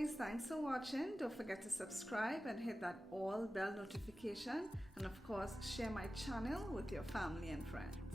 guys, thanks for watching. Don't forget to subscribe and hit that all bell notification, and of course share my channel with your family and friends.